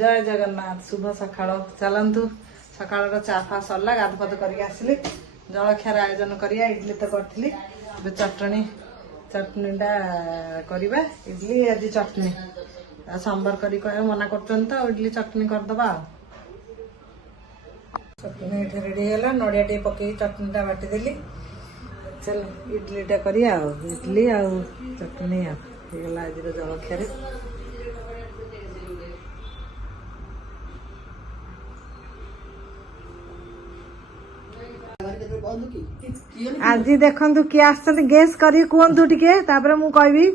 जय जगन्नाथ शुभ सकाळ चलतु सकाळ चाफा सरला गाधपाध करके आसिली जलखियार आयोजन करिया इडली तो करी चटनी चटनीटा करवा इडली आज चटनी सांबर करी मना कर इडली चटनी करदबा चटनी ये रेडी है नड़िया टे पकई चटनीटा बाटिदेली चल इडलीटा करिया इडली आ चटनी आगला आज जलखियार आज देखु किए आस गेस करी कहतु टे मु कहबी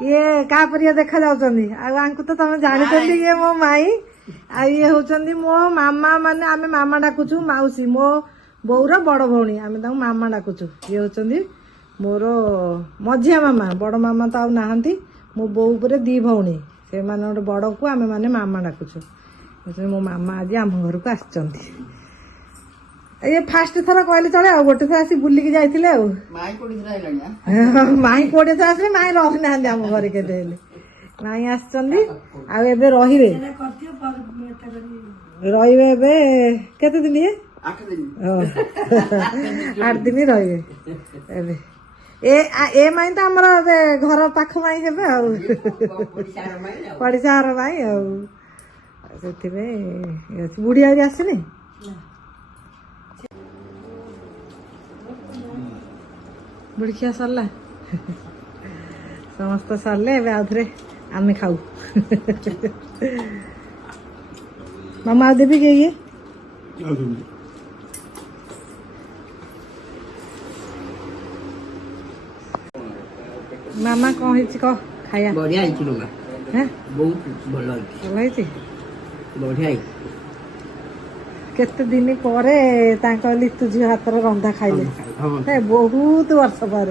ये क्या परिया देखा जाऊँ तो तुम जानी ये मो माई आ ये होचंदी मो मामा माने आमे मामा डाकुचु माउसी मो बोउर बड़ भौणी आमे ताऊ मामा डाकुचु ये होचंदी मोर मझिया मामा बड़ मामा तो आउ नाहंती मो बोउ परे दी भौणी से माने गोटे बड़ को आमे माने मामा डाकुचु मो मामा आज आम घर को आछंती ये फास्ट थर कहले चले आ गोटे थर आसी बुलिकी जाइथिले आ माई कोड़े थर आसले माई रही ना आम घर के माई आसचंदी आ एबे रहिबे रहिबे एबे केते दिन ये 8 दिन 8 दिन रहिबे एबे ए माई तो हमर घर पाख माई हेबे आ पड़िसार माई आ सेथिबे बुढ़िया आसनी बुढ़िया सरला समस्त सरले आउे आम खाऊ मामा देवी के ये मामा कौन कह खाया बढ़िया हैं बहुत भल बढ़िया केते दिन पर लितु झी हाथ रंधा खाइले बहुत वर्ष पर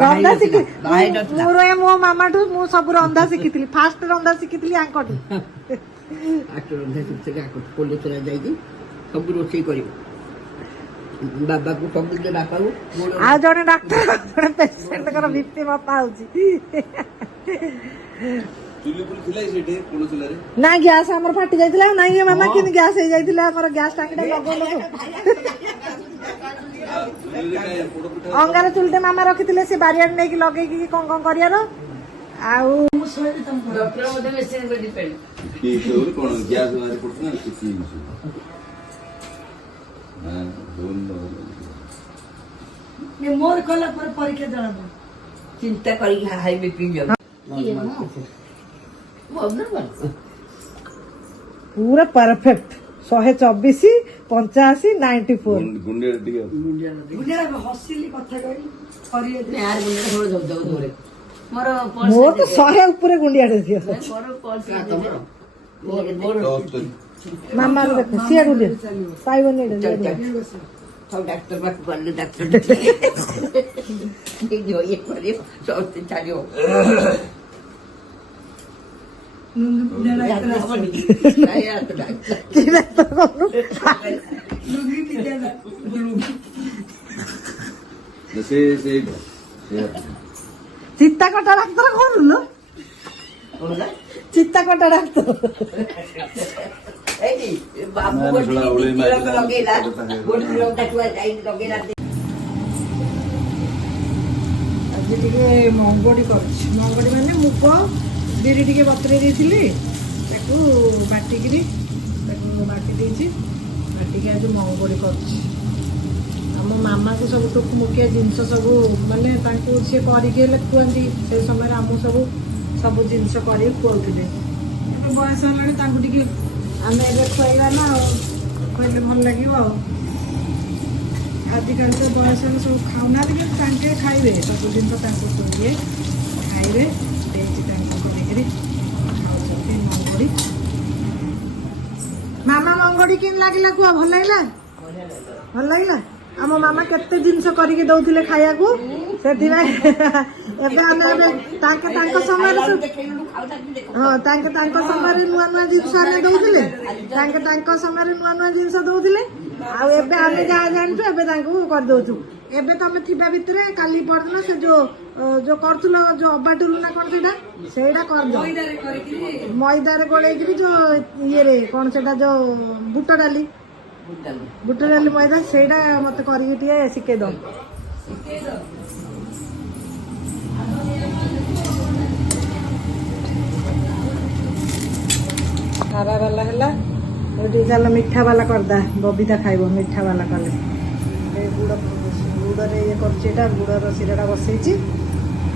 रंधा शिखी मो मामा ठू मु सब रंधा शिखी फास्ट रंधा शिखी आंकटू सब रोषे कर बाबा को सब बापा आ जड़े डाक्तर जड़े पेसेंट बीपी मपा ना गैस आमर फाटी जाइतिला ना ये मामा किन गैस हे जाइतिला हमर गैस टांकीटा लगोलो अंगार चुलते मामा रखितिले से बारियार नै कि लगे कि कोन करियार आउ डॉक्टर मते मेसिन पे डिपेंड कि और कोन गैस वाले पड़ना किसी हां ये मोर कला पर परीक्षा जणा चिंता करी हाई बीपी जो पूरा परफेक्ट 124 85 94 गुंडे हसिली कथा करी यार गुंडे थोड़ा जब जब धरे मोर मोर तो 100 ऊपर गुंडिया दियो मोर मामा रे देखो सिया गुंडे पाइबो नै सब डॉक्टर बात बोल डॉक्टर जो ये करे सब चलियो चित्ता कटा डाक्तर कौन चित्ता कटा डाक्तर बाबू लगेला आज टे मंगड़ी कर मंगड़ी माने मुग बिरी टे बतरे बाटिकी बाटी बाटिकी आज मंगड़ी करम मामा को सब टुकमुकिया जिनस सब माने सी करके खुआती से समय आम सब सब जिनस कर खुआते बयस है आम ए खुआ ना खुआले भल लगे आजिकल तो बयस सब खाऊना खाइबे सब दिन खुए खाइबे मंगड़ी मामा मंगड़ी किन लगे कुआ भल लगे भल लगे आम मामा केते जिनस करके दौले खाया को से समय समय नुआ नुआ जिनस दौले समय नुआ नुआ जिनस दौले आम जहाँ जानू कर दौचु ଏବେ ତମେ ଥିବା ଭିତରେ କାଲି ପରଦିନ ସେ ଯୋଉ କରୁଥିଲ ଯୋଉ ଅବାଟୁରୁ ନା କଣ ସେଇଟା କରିଦିଅ ମଇଦାରେ ଗୋଳେଇକିରି ଯୋଉ ଇଏରେ କଣ ସେଟା ଯୋଉ ବୁଟ ଡାଲି ମଇଦା ସେଇଟା ମତେ କରିକି ଟିକେ ଶିଖେଇ ଦବ। ଖାରା ବାଲା ହେଲା ଏଠି ଚାଲ ମିଠା ବାଲା କରିଦା ବବିତା ଖାଇବ ମିଠା ବାଲା କଲେ ଗୁଡ଼ରେ ଇଏ କରୁଛି ଏଇଟା ଗୁଡ଼ର ଶିରାଟା ବସେଇଛି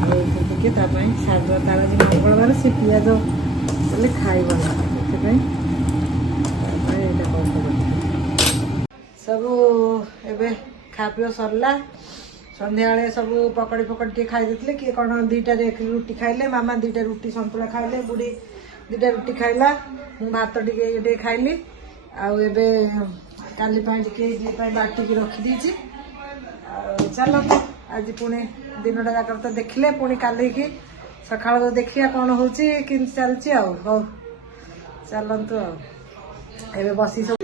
ଆଉ ଟିକେ ତା ପାଇଁ ଶାଗ ତାର ଆଜି ମଙ୍ଗଳବାର ସେ ପିଆଜ ହେଲେ ଖାଇବ ନା ସେଥିପାଇଁ ଏଇଟା କରିଦେବ। ସବୁ ଏବେ ଖାଆ ପିଅ ସରିଲା ସନ୍ଧ୍ୟାବେଳେ ସବୁ ପକୋଡ଼ି ଟିକେ ଖାଇ ଦେଇଥିଲେ କିଏ କ'ଣ ଦୁଇଟାରେ ରୁଟି ଖାଇଲେ ମାମା ଦୁଇଟା ରୁଟି ସନ୍ତୁଳା ଖାଇଲେ ବୁଢ଼ୀ ଦୁଇଟା ରୁଟି ଖାଇଲା ମୁଁ ଭାତ ଟିକେ ଖାଇଲି ଆଉ ଏବେ କାଲି ପାଇଁ ଟିକେ ଇଏ ପାଇଁ ବାଟିକି ରଖିଦେଇଛି ଆଉ ଚାଲନ୍ତୁ ଆଜି ପୁଣି ଦିନଟା ଯାକ ତ ଦେଖିଲେ ପୁଣି କାଲିକି ସକାଳୁ ଦେଖିବା କ'ଣ ହେଉଛି କେମିତି ଚାଲିଛି ଆଉ ହଉ ଚାଲନ୍ତୁ ଆଉ ଏବେ ବସି ସବୁ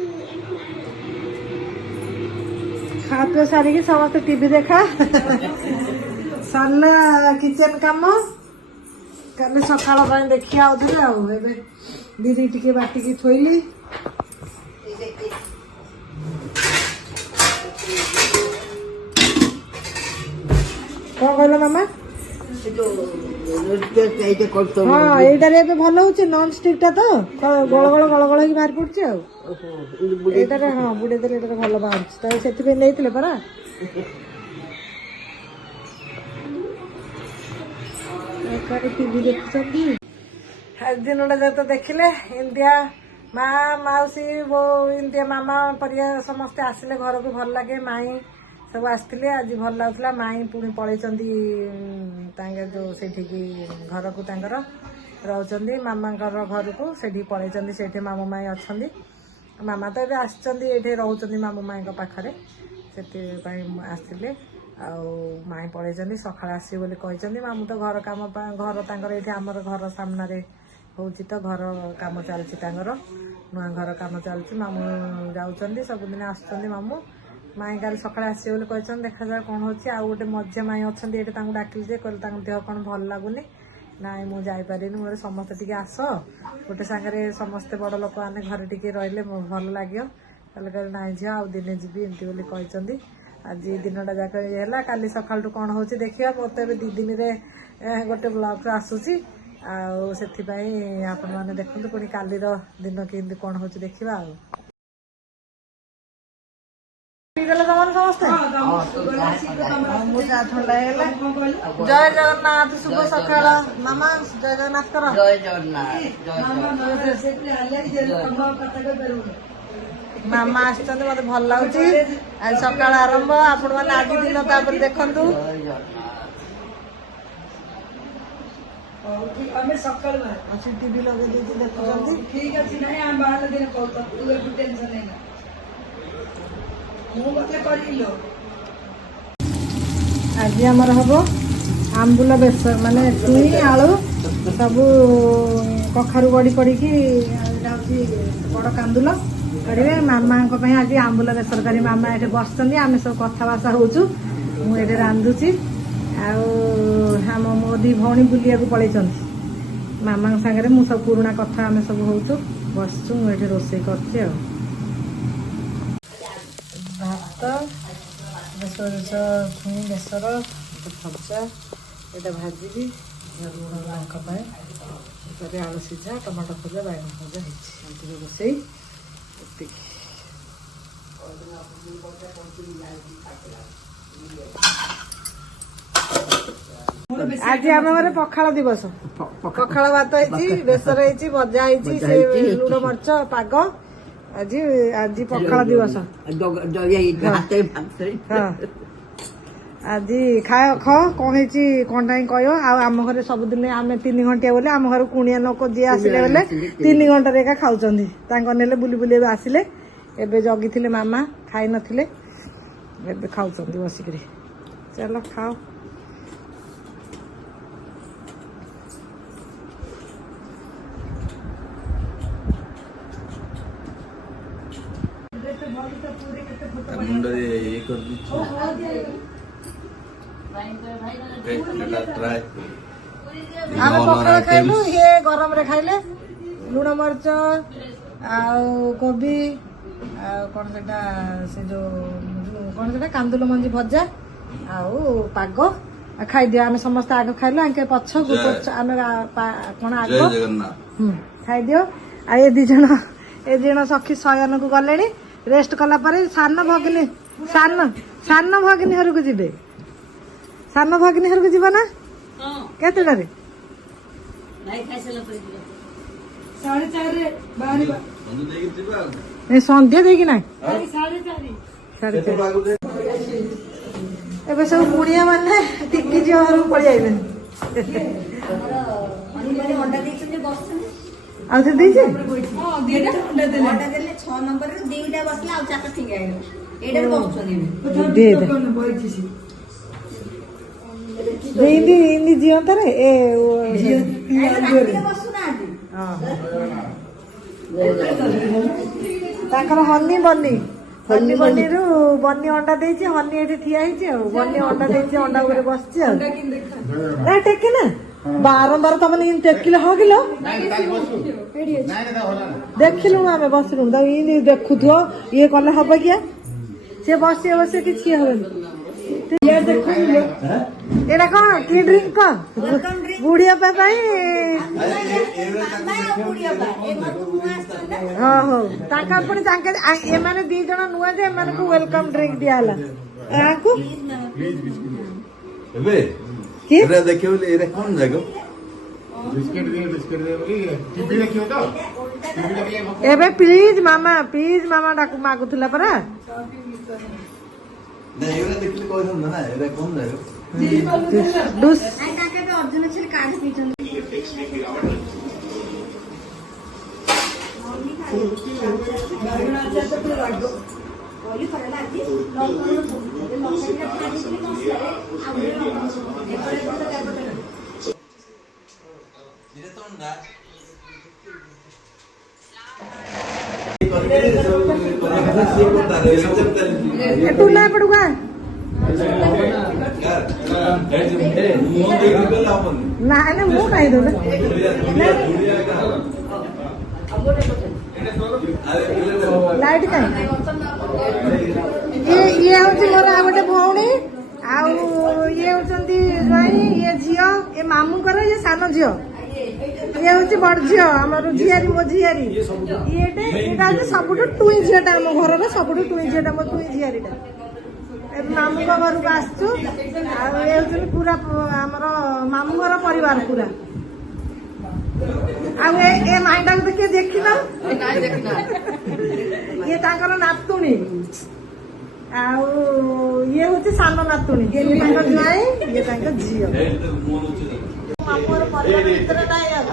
ଖା ପିଅ ସାରିକି ସମସ୍ତେ ଟିଭି ଦେଖା ସରିଲା କିଚେନ କାମ କାଲି ସକାଳ ପାଇଁ ଦେଖିବା ଆଉଥରେ ଆଉ ଏବେ ବିରି ଟିକେ ବାଟିକି ଥୋଇଲି କଣ କହିଲ ମାମା? ହଁ ଏଇଟାରେ ଏବେ ଭଲ ହଉଛି ନନ୍ ଷ୍ଟିକ୍ ଟା ତ ଗଳ ହେଇକି ବାହାରି ପଡୁଛି ଆଉ ଏଇଟାରେ ହଁ ବୁଡେଇ ଦେଲେ ଏଇଟାରେ ଭଲ ବାହାରୁଛି ତ ସେଥିପାଇଁ ନେଇଥିଲେ ପରା ଟିଭି ଦେଖୁଛନ୍ତି ଦିନଟା ଯେତେ ଦେଖିଲେ ଇନ୍ଦିଆ ମା ମାଉସୀ ବୋଉ ଇନ୍ଦିଆ ମାମା ପରିବା ସମସ୍ତେ ଆସିଲେ ଘରକୁ ଭଲ ଲାଗେ ମାଇଁ ସବୁ ଆସିଥିଲେ ଆଜି ଭଲ ଲାଗୁଥିଲା ମାଇଁ ପୁଣି ପଳେଇଛନ୍ତି ତାଙ୍କ ଯୋଉ ସେଠିକି ଘରକୁ ତାଙ୍କର ରହୁଛନ୍ତି ମାମାଙ୍କର ଘରକୁ ସେଠିକି ପଳେଇଛନ୍ତି ସେଇଠି ମାମୁ ମାଇଁ ଅଛନ୍ତି ମାମା ତ ଏବେ ଆସିଛନ୍ତି ଏଇଠି ରହୁଛନ୍ତି ମାମୁ ମାଇଁଙ୍କ ପାଖରେ ସେଥିପାଇଁ ଆସିଥିଲେ ଆଉ ମାଇଁ ପଳେଇଛନ୍ତି ସକାଳେ ଆସିବେ ବୋଲି କହିଛନ୍ତି ମାମୁଁ ତ ଘର କାମ ଘର ତାଙ୍କର ଏଇଠି ଆମର ଘର ସାମ୍ନାରେ ହଉଛି ତ ଘର କାମ ଚାଲିଛି ତାଙ୍କର ନୂଆ ଘର କାମ ଚାଲିଛି ମାମୁଁ ଯାଉଛନ୍ତି ସବୁଦିନ ଆସୁଛନ୍ତି ମାମୁଁ ମାଇଁ କାଲି ସକାଳେ ଆସିବେ ବୋଲି କହିଛନ୍ତି ଦେଖାଯାଉ କ'ଣ ହେଉଛି ଆଉ ଗୋଟେ ମଝିଆ ମାଇଁ ଅଛନ୍ତି ଏଇଠି ତାଙ୍କୁ ଡାକିଲି ଯେ କହିଲେ ତାଙ୍କ ଦେହ କ'ଣ ଭଲ ଲାଗୁନି ନାଇଁ ମୁଁ ଯାଇପାରିନି ମୋର ସମସ୍ତେ ଟିକେ ଆସ ଗୋଟେ ସାଙ୍ଗରେ ସମସ୍ତେ ବଡ଼ ଲୋକମାନେ ଘରେ ଟିକେ ରହିଲେ ଭଲ ଲାଗିବ ତାହେଲେ କହିଲେ ନାଇଁ ଝିଅ ଆଉ ଦିନେ ଯିବି ଏମିତି ବୋଲି କହିଛନ୍ତି ଆଜି ଦିନଟା ଯାକ ଇଏ ହେଲା କାଲି ସକାଳଠୁ କ'ଣ ହେଉଛି ଦେଖିବା ମୋର ତ ଏବେ 2 ଦିନରେ ଗୋଟେ ବ୍ଲଗ୍ରୁ ଆସୁଛି ଆଉ ସେଥିପାଇଁ ଆପଣମାନେ ଦେଖନ୍ତୁ ପୁଣି କାଲିର ଦିନ କେମିତି କ'ଣ ହେଉଛି ଦେଖିବା ଆଉ ସମସ୍ତେ ମୁଁ ଚା ଥଣ୍ଡା ହେଇଗଲା ଜୟ ଜଗନ୍ନାଥ ଶୁଭ ସକାଳ ମାମା ଜୟ ଜଗନ୍ନାଥ କର ମାମା ଆସିଛନ୍ତି ମତେ ଭଲ ଲାଗୁଛି ଆଜି ସକାଳ ଆରମ୍ଭ ଆପଣ ମାନେ ଆଜି ଦିନ ତାପରେ ଦେଖନ୍ତୁ ଆମେ ସକାଳୁ ଅଛି ଟିଭି ଲଗେଇ ଦେଇଛି ଦେଖୁଛନ୍ତି ଠିକ ଅଛି ନାଇଁ ଆମେ ବାହାରିଲା ଦିନ କହୁଛ ତୁ ଏବେ ଟେନସନ ନାହିଁ ଆଜି ଆମର ହବ ଆମ୍ବୁଲ ବେସର ମାନେ ଛୁଇଁ ଆଳୁ ସବୁ କଖାରୁ ବଡ଼ି ପଡ଼ିକି ଏଇଟା ହେଉଛି ବଡ଼ କାନ୍ଦୁଲ କରିବେ ମାମାଙ୍କ ପାଇଁ ଆଜି ଆମ୍ବୁଲ ବେସର କରି ମାମା ଏଠି ବସିଛନ୍ତି ଆମେ ସବୁ କଥାବାର୍ତ୍ତା ହେଉଛୁ ମୁଁ ଏଠି ରାନ୍ଧୁଛି ଆଉ ମୋ 2 ଭଉଣୀ ବୁଲିବାକୁ ପଳେଇଛନ୍ତି ମାମାଙ୍କ ସାଙ୍ଗରେ ମୁଁ ସବୁ ପୁରୁଣା କଥା ଆମେ ସବୁ ହେଉଛୁ ବସିଛୁ ମୁଁ ଏଠି ରୋଷେଇ କରୁଛି ଆଉ ଭାତ ସୋରିଷ ଛୁଇଁ ବେସର ଭଜା ଏଇଟା ଭାଜିବି ଲଙ୍କା ପାଇଁ ଏଠାରେ ଆଳୁ ସିଝା ଟମାଟୋ ଭଜା ବାଇଗଣ ଭଜା ହେଇଛି ଏମିତି ରୋଷେଇ ଏତିକି ଆଜି ଆମ ଘରେ ପଖାଳ ଦିବସ ପଖାଳ ଭାତ ହେଇଛି ବେସର ହେଇଛି ଭଜା ହେଇଛି ସେ ଲୁଣ ମରିଚ ପାଗ ଆଜି ଆଜି ପଖାଳ ଦିବସ ଆଜି ଖାଅ କଣ ହେଇଛି କଣଟା ହିଁ କହିବ ଆଉ ଆମ ଘରେ ସବୁଦିନ ଆମେ 3 ଘଣ୍ଟିଆ ବୋଲି ଆମ ଘର କୁଣିଆ ଲୋକ ଯିଏ ଆସିଲେ ବେଲେ 3 ଘଣ୍ଟାରେ ଏକା ଖାଉଛନ୍ତି ତାଙ୍କ ନେଲେ ବୁଲି ବୁଲି ଏବେ ଆସିଲେ ଏବେ ଜଗିଥିଲେ ମାମା ଖାଇ ନଥିଲେ ଏବେ ଖାଉଛନ୍ତି ବସିକିରି ଚାଲ ଖାଅ ମୁଣ୍ଡରେ ଇଏ କରିଦେଇଛି ट्राई ଆମେ ପଖାଳ ଖାଇଲୁ, ଇଏ ଗରମରେ ଖାଇଲେ ଲୁଣ ମରିଚ ଆଉ କୋବି ଆଉ କଣ ସେଟା ସେ ଯୋଉ କଣ ସେଟା କାନ୍ଦୁଲ ମଞ୍ଜି ଭଜା ଆଉ ପାଗ ଖାଇଦିଅ। ଆମେ ସମସ୍ତେ ଆଗ ଖାଇଲୁ, ଆଙ୍କେ ପଛ ଆମେ କଣ ଆଗ जय जगन्नाथ ଖାଇଦିଅ। ଆଉ ଏ ଦି ଜଣ ସଖୀ ଶୟନକୁ ଗଲେଣି, ରେଷ୍ଟ କଲା ପରେ ସାନ ଭଗିନୀ ଘରକୁ ଯିବେ। ସାନ ଭଗିନୀ ଘରକୁ ଯିବ ନା କେତେଟାରେ? 4:30 ବାହାରିବା। ସନ୍ଧ୍ୟା ଦେଇକି ନାହିଁ, 4:30। ଏବେ ସବୁ କୁଣିଆ ମାନେ ଟିକି ଝିଅ ଘରକୁ ପଳେଇ ଆଇଲେଣି। ଆଉ ସେ ଦେଇଛି 6 ନମ୍ବରରୁ 2ଟା ବସିଲା ଆଉ 4ଟା ଠିକ ଆଇଲା। ଏଇଟାରେ ବସୁଛନ୍ତି ଦେଇନ୍ତି ଝିଅନ୍ତାରେ ଏ ବସୁନାହାନ୍ତି। ତାଙ୍କର ହନି ବନିରୁ ବନି ଅଣ୍ଡା ଦେଇଛି, ହନି ଏଠି ଠିଆ ହେଇଛି ଆଉ ବନି ଅଣ୍ଡା ଦେଇଛି, ଅଣ୍ଡା ଉପରେ ବସିଛି ଆଉ ନା ଟେକି ନା ବାରମ୍ବାର ତମେ କେମିତି ଟେକିଲେ ହଁ କିଲୋ ଦେଖିଲୁଣୁ ଆମେ ବସିଲୁଣୁ ତାକୁ ଇଏ ଦେଖୁଥିବ ଇଏ କଲେ ହବ କିଆ ସିଏ ବସିବ କିଛି ହବନି। ଏଇଟା କଣ କି ଡ୍ରିଙ୍କ ବୁଢୀ ଅପା ପାଇଁ? ହଁ ହଉ ତାଙ୍କ ପୁଣି ଏମାନେ 2 ଜଣ ନୂଆ ଯେ ଏମାନଙ୍କୁ ୱେଲକମ ଡ୍ରିଙ୍କ ଦିଆହେଲା। ୟାଙ୍କୁ ଏବେ କି ଏରା ଦେଖିବ ଏରା କଣ ଜାଗ ଏବେ ପ୍ଲିଜ ମାମା ଡାକୁ ମାଗୁଥିଲା ପରା। ନା ଏରା ଦେଖିଲେ କହିଥାନ୍ତା ନା ଏରା କଣ ଜାଗ ଅର୍ଜୁନ ଛେଲି କାଢି ପିଇଛନ୍ତି। ଟୁଲା ଏପଟକୁ ଆ ନାଇଁ ମୁଁ କାହିଁ ଦଉନ ଲାଇଟ୍ କାହିଁ ଇଏ ହଉଛି ମୋର ଆଉ ଗୋଟେ ଭଉଣୀ ଆଉ ଇଏ ହଉଛନ୍ତି ଇଏ ଝିଅ ଏ ମାମୁଙ୍କର ଇଏ ସାନ ଝିଅ ଇଏ ହଉଛି ବଡ ଝିଅ ଆମର ଝିଆରୀ ମୋ ଝିଆରୀ ଏଇଟା ହଉଛି ସବୁଠୁ ଟୁଇଁ ଝିଅଟା ଆମ ଘରର ସବୁଠୁ ଟୁଇଁ ଝିଅଟା ମୋ ଟୁଇଁ ଝିଆରୀଟା ମାମୁଙ୍କ ଘରକୁ ଆସିଛୁ ଆଉ ଏ ହଉଛନ୍ତି ପୁରା ଆମର ମାମୁଁ ଘର ପରିବାର ପୁରା। ଆଉ ଏ ମାଇଟାକୁ ତ କିଏ ଦେଖିନ ଇଏ ତାଙ୍କର ନାତୁଣୀ ଆଉ ଇଏ ହଉଛି ସାନ ନାତୁଣୀ ଇଏ ତାଙ୍କ ଜ୍ୱାଇଁ ଇଏ ତାଙ୍କ ଝିଅ। ମାମୁଁ ଘର ପରିବାର ଭିତରେ ନାହିଁ ଆଉ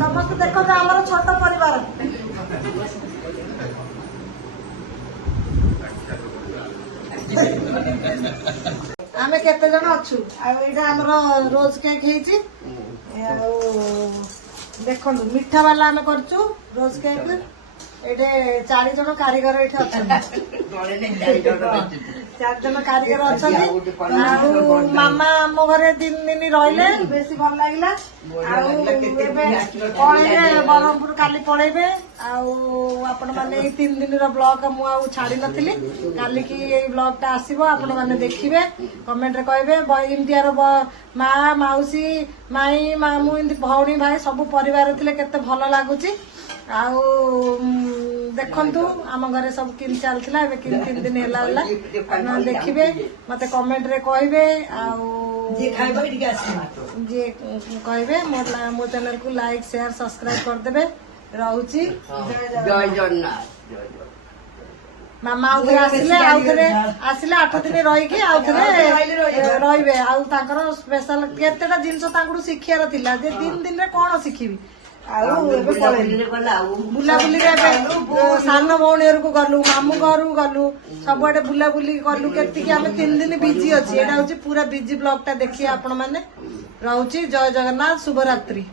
ସମସ୍ତେ ଦେଖନ୍ତୁ ଆମର ଛୋଟ ପରିବାର। ଆମେ କେତେ ଜଣ ଅଛୁ ଆଉ ଏଇଟା ଆମର ରୋଜ କେକ୍ ହେଇଛି ଆଉ ଦେଖନ୍ତୁ ମିଠା ବାଲା ଆମେ କରିଛୁ ରୋଜ କେକ୍। ଏଇଠି 4 ଜଣ କାରିଗର ଏଇଠି ଅଛନ୍ତି 4 ଜଣ କାରିଗର ଅଛନ୍ତି। ଆଉ ମାମା ଆମ ଘରେ 3 ଦିନ ରହିଲେ ବେଶୀ ଭଲ ଲାଗିଲା। ଆଉ ଏବେ ପଳେଇବେ ବ୍ରହ୍ମପୁର କାଲି ପଳେଇବେ। ଆଉ ଆପଣ ମାନେ ଏଇ 3 ଦିନର ବ୍ଲଗ ମୁଁ ଆଉ ଛାଡି ନଥିଲି କାଲିକି ଏଇ ବ୍ଲଗ ଟା ଆସିବ ଆପଣ ମାନେ ଦେଖିବେ କମେଣ୍ଟରେ କହିବେ ଇଣ୍ଡିଆର ମା ମାଉସୀ ମାଇଁ ମାମୁଁ ଏମିତି ଭଉଣୀ ଭାଇ ସବୁ ପରିବାର ଥିଲେ କେତେ ଭଲ ଲାଗୁଛି। ଆଉ ଦେଖନ୍ତୁ ଆମ ଘରେ ସବୁ କେମିତି ଚାଲିଥିଲା ଏବେ 3 ଦିନ ହେଲା ଆପଣ ଦେଖିବେ ମତେ କମେଣ୍ଟରେ କହିବେ ଆଉ ଯିଏ କହିବେ ମୋ ଚ୍ୟାନେଲକୁ ଲାଇକ୍ ସେୟାର ସବସ୍କ୍ରାଇବ କରିଦେବେ। ରହୁଛି ଜୟ ଜଗନ୍ନାଥ। ମାମା ଆଉଥରେ ଆସିଲେ 8 ଦିନ ରହିକି ଆଉଥରେ ରହିବେ। ଆଉ ତାଙ୍କର ସ୍ପେଶାଲ କେତେଟା ଜିନିଷ ତାଙ୍କଠୁ ଶିଖିବାର ଥିଲା ଯେ 3 ଦିନରେ କଣ ଶିଖିବି ଆଉ ଏବେ ବୁଲାବୁଲିରେ ଏବେ ସାନ ଭଉଣୀ ଘରକୁ ଗଲୁ ମାମୁଁ ଘରକୁ ଗଲୁ ସବୁଆଡେ ବୁଲାବୁଲି କଲୁ କେତିକି ଆମେ 3 ଦିନ ବିଜି ଅଛି। ଏଇଟା ହଉଛି ପୁରା ବିଜି ବ୍ଲଗ ଟା ଦେଖିବେ ଆପଣ ମାନେ। ରହୁଛି ଜୟ ଜଗନ୍ନାଥ ଶୁଭରାତ୍ରି।